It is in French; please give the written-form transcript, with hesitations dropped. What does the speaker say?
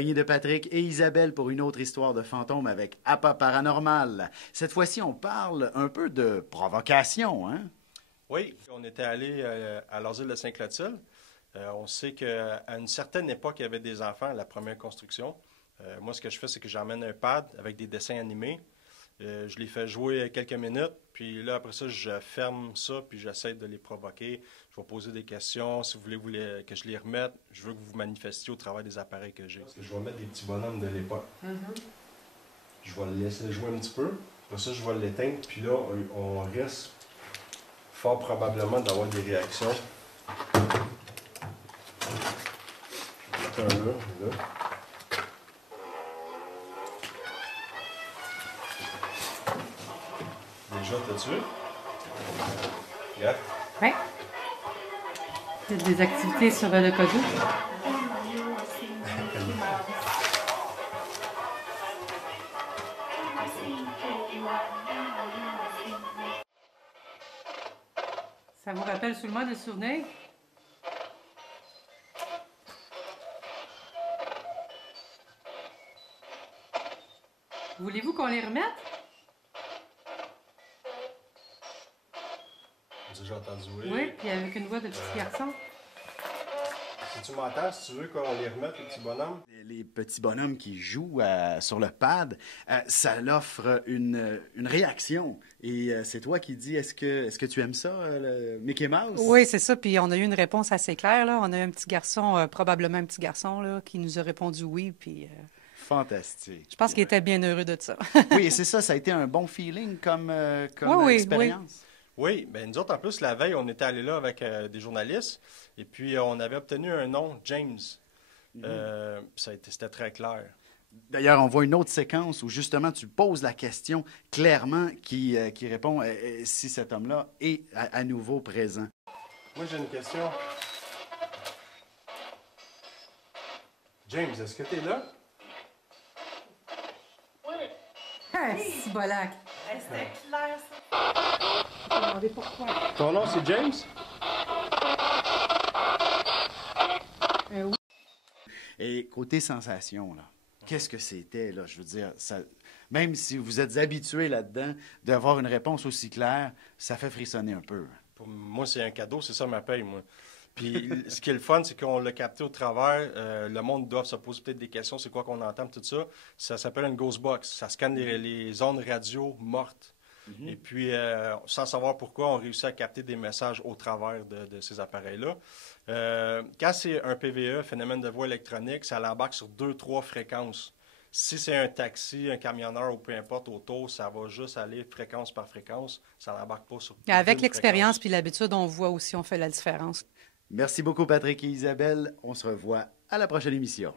compagnie de Patrick et Isabelle pour une autre histoire de fantôme avec Appât Paranormal. Cette fois-ci, on parle un peu de provocation, hein? Oui, on était allé à l'asile de Saint-Clotilde. On sait qu'à une certaine époque, il y avait des enfants à la première construction. Moi, ce que je fais, c'est que j'emmène un pad avec des dessins animés. Je les fais jouer quelques minutes, puis là, après ça, je ferme ça, puis j'essaie de les provoquer. Je vais poser des questions. Si vous voulez que je les remette, je veux que vous vous manifestiez au travers des appareils que j'ai. Je vais mettre des petits bonhommes de l'époque. Je vais le laisser jouer un petit peu. Après ça, je vais l'éteindre, puis là, on risque fort probablement d'avoir des réactions. Je vais mettre un là. Déjà, t'as tué? Regarde. Oui. Peut-être des activités sur le Kodu. Ça vous rappelle seulement des souvenirs? Voulez-vous qu'on les remette? J'ai entendu Oui, puis avec une voix de petit garçon. Si tu m'entends, si tu veux qu'on les remette, les petits bonhommes. Les petits bonhommes qui jouent sur le pad, ça l'offre une réaction. Et c'est toi qui dis, est-ce que tu aimes ça, le Mickey Mouse? Oui, c'est ça. Puis on a eu une réponse assez claire, là. On a eu un petit garçon, probablement un petit garçon, là, qui nous a répondu oui. Puis Fantastique. je pense qu'il était bien heureux de ça. Oui, c'est ça. Ça a été un bon feeling comme Oui, expérience. Oui, bien nous autres, en plus, la veille, on était allés là avec des journalistes. Et puis, on avait obtenu un nom, James. C'était très clair. D'ailleurs, on voit une autre séquence où justement tu poses la question clairement qui répond si cet homme-là est à nouveau présent. Moi, j'ai une question. James, est-ce que tu es là? Ah, si bolac! C'était clair, ça. Je me demandais pourquoi. Ton nom, c'est James? Oui. Et côté sensation, là, qu'est-ce que c'était, là? Je veux dire, ça, même si vous êtes habitué là-dedans, d'avoir une réponse aussi claire, ça fait frissonner un peu. Pour moi, c'est un cadeau, c'est ça ma paye, moi. Puis, ce qui est le fun, c'est qu'on l'a capté au travers. Le monde doit se poser peut-être des questions, c'est quoi qu'on entend, tout ça. Ça s'appelle une ghost box. Ça scanne les ondes radio mortes. Et puis, sans savoir pourquoi, on réussit à capter des messages au travers de ces appareils-là. Quand c'est un PVE, phénomène de voix électronique, ça l'embarque sur 2-3 fréquences. Si c'est un taxi, un camionneur ou peu importe auto, ça va juste aller fréquence par fréquence. Ça n'embarque pas sur Avec l'expérience puis l'habitude, on voit aussi, on fait la différence. Merci beaucoup, Patrick et Isabelle. On se revoit à la prochaine émission.